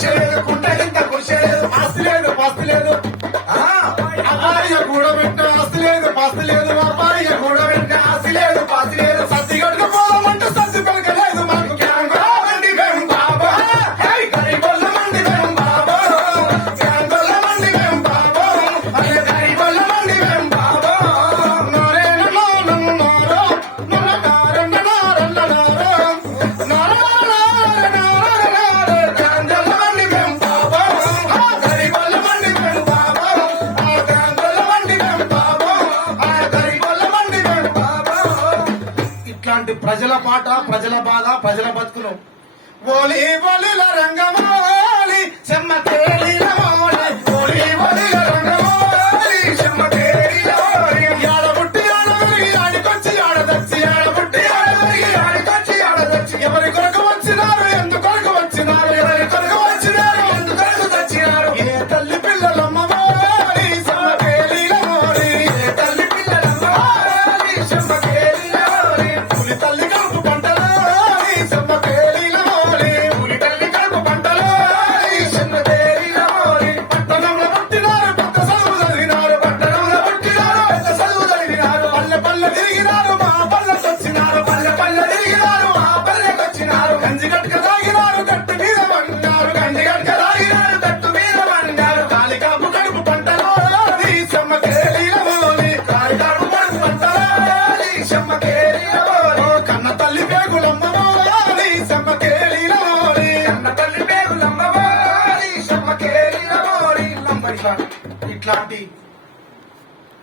cheiro com అది ప్రజల పాట ప్రజల బాధ ప్రజల బతుకులు. ఓలి ఓలిల రంగమోలి చెమ్మ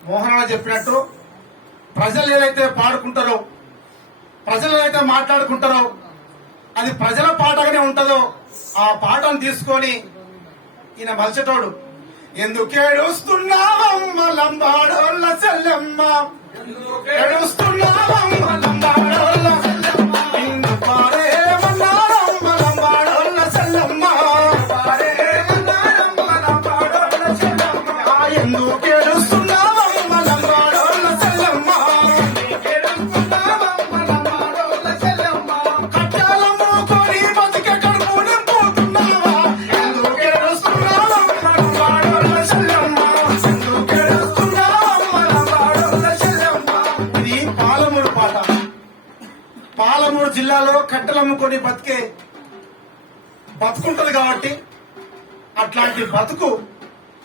మోహన చెప్పినట్టు ప్రజలు ఏదైతే పాడుకుంటారో ప్రజలు ఏదైతే మాట్లాడుకుంటారో అది ప్రజల పాటగానే ఉంటుందో ఆ పాటను తీసుకొని ఈయన మలచటోడు. ఎందుకేడుస్తున్నావమ్మ లంబాడోళ్ళ చెల్లెమ్మ? ఏడుస్తున్నావమ్మ జిల్లాలో కట్టెలమ్ముకొని బతికే బతుకుంటది కాబట్టి అట్లాంటి బతుకు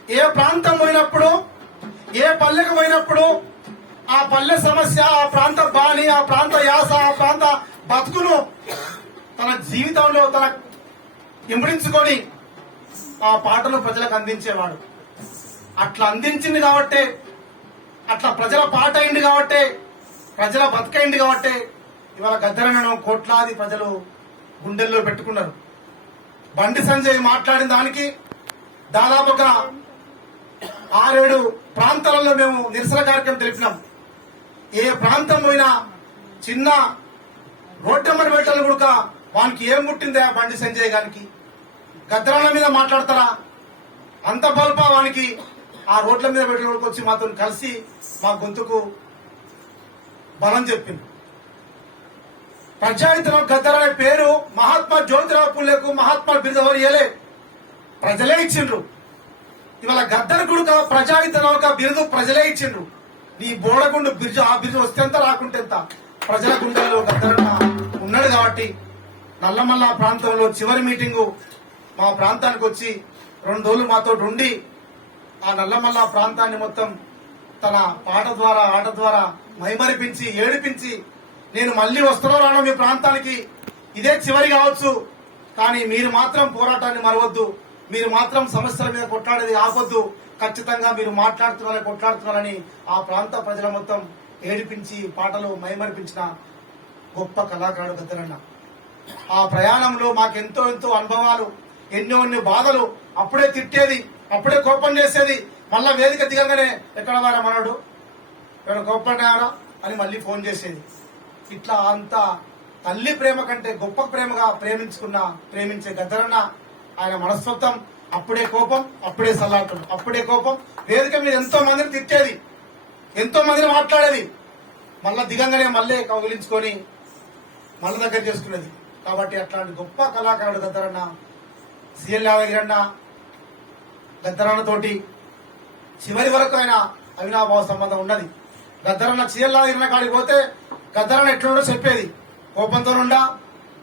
ఏ ప్రాంతం పోయినప్పుడు ఏ పల్లెకు పోయినప్పుడు ఆ పల్లె సమస్య ఆ ప్రాంత బాణి ఆ ప్రాంత యాస ఆ ప్రాంత బతుకును తన జీవితంలో తన ఇమిడించుకొని ఆ పాటను ప్రజలకు అందించేవాడు. అట్లా అందించింది కాబట్టే అట్లా ప్రజల పాట అయింది కాబట్టే ప్రజల బతుకైంది కాబట్టే ఇవాళ గద్దరనడం కోట్లాది ప్రజలు గుండెల్లో పెట్టుకున్నారు. బండి సంజయ్ మాట్లాడిన దానికి దాదాపుగా ఆరేడు ప్రాంతాలలో మేము నిరసన కార్యక్రమం తెలిపినాం. ఏ ప్రాంతం పోయినా చిన్న రోడ్డమ్మని పెట్టాలి కూడా వానికి ఏం ముట్టిందే ఆ బండి సంజయ్ గారికి గద్దరాల మీద మాట్లాడతారా? అంత బల్ప వానికి ఆ రోడ్ల మీద పెట్టిన వచ్చి మాతో కలిసి మా గొంతుకు బలం చెప్పింది. ప్రజాహితరావు గద్దర్ అనే పేరు మహాత్మా జ్యోతిరావు పుల్లెకు మహాత్మా బిరుదవరు ఇయలే ప్రజలే ఇచ్చిండ్రు. ఇవాళ గద్దర్ గుడుక ప్రజాహితరావుక బిరుదు ప్రజలే ఇచ్చిండ్రు. నీ బోడగుండు బిరుజు ఆ బిరుదు వస్తే ఎంత రాకుంటే ఎంత? ప్రజల గుండెల్లో గద్దరన్న ఉన్నాడు కాబట్టి నల్లమల్ల ప్రాంతంలో చివరి మీటింగు మా ప్రాంతానికి వచ్చి రెండు రోజులు మాతో ఉండి ఆ నల్లమల్ల ప్రాంతాన్ని మొత్తం తన పాట ద్వారా ఆట ద్వారా మైమరిపించి ఏడిపించి నేను మళ్ళీ వస్తున్నా రాను మీ ప్రాంతానికి ఇదే చివరి కావచ్చు. కానీ మీరు మాత్రం పోరాటాన్ని మరవద్దు. మీరు మాత్రం సమస్యల మీద కొట్లాడేది ఆపొద్దు. ఖచ్చితంగా మీరు మాట్లాడుతున్నారని కొట్లాడుతున్నారని ఆ ప్రాంత ప్రజల మొత్తం ఏడిపించి పాటలు మైమరిపించిన గొప్ప కళాకారుడు గద్దరన్న ఆ ప్రయాణంలో మాకెంతో ఎంతో అనుభవాలు ఎన్నో ఎన్నో బాధలు అప్పుడే తిట్టేది అప్పుడే కోపం చేసేది మళ్ళా వేదిక దిగంగానే ఎక్కడ వారా మనడు? ఇక్కడ కోపడ్డారా అని మళ్ళీ ఫోన్ చేసేది. ఇట్లా అంత తల్లి ప్రేమ కంటే గొప్ప ప్రేమగా ప్రేమించుకున్న ప్రేమించే గద్దరన్న ఆయన మనస్తత్వం. అప్పుడే కోపం అప్పుడే సల్లాటం అప్పుడే కోపం. వేదిక మీద ఎంతో మందిని తిట్టేది ఎంతో మందిని మాట్లాడేది. మళ్ళా దిగంగానే మళ్ళీ కౌగిలించుకొని మళ్ళీ దగ్గర చేసుకునేది. కాబట్టి అట్లాంటి గొప్ప కళాకారుడు గద్దరన్న సిఎల్ యాదగిరన్న గద్దరన్న తోటి చివరి వరకు ఆయన అవినాభావ సంబంధం ఉన్నది. గద్దరన్న సిఎల్ యాదగిరిన కాడికి పోతే గద్దరన్న ఎట్లుండో చెప్పేది. కోపంతో ఉండా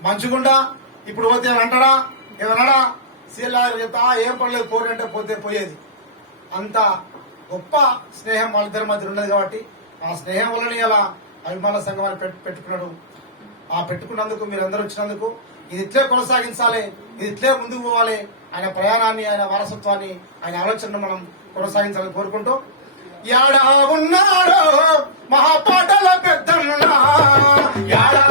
మంచుగుండా ఇప్పుడు పోతే ఏమన్నా అంటాడా ఏమన్నాడా? చెప్తా ఏం పడలేదు పోరు అంటే పోతే పోయేది. అంత గొప్ప స్నేహం వాళ్ళిద్దరి మధ్య ఉన్నది కాబట్టి ఆ స్నేహం వలన ఇలా అభిమాన సంఘం అని పెట్టుకున్నాడు. ఆ పెట్టుకున్నందుకు మీరు అందరూ వచ్చినందుకు ఇది ఇట్లే కొనసాగించాలి ఇది ఇట్లే ముందుకు పోవాలి ఆయన ప్రయాణాన్ని ఆయన వారసత్వాన్ని ఆయన ఆలోచనను మనం కొనసాగించాలని కోరుకుంటూ యాడా ఉన్నాడో మహాపాటల పెద్దన్నా యాడా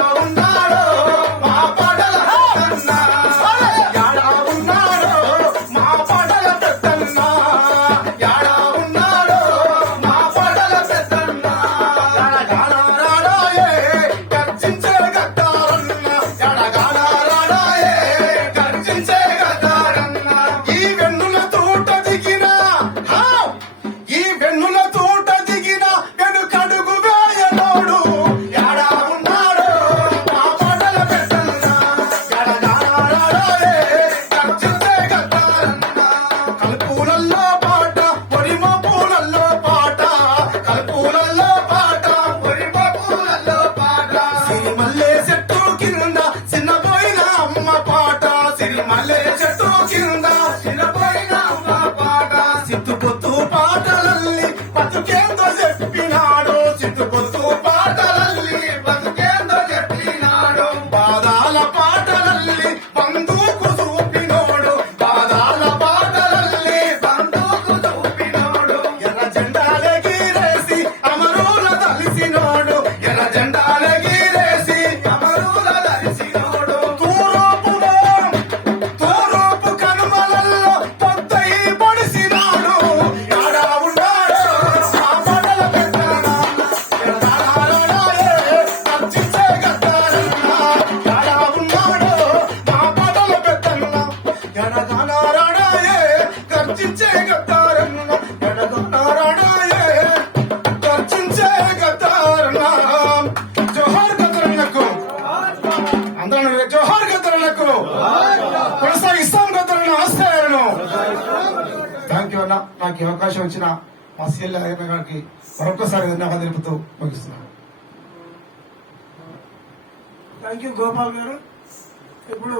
థ్యాంక్ యూ అన్న. నాకు ఈ అవకాశం ఇచ్చిన మా సీఎల్ అయ్యన్న గారికి మరొకసారి ధన్యవాదాలు తెలుపుతూ ముగిస్తున్నాను. థ్యాంక్ యూ గోపాల్ గారు. ఇప్పుడు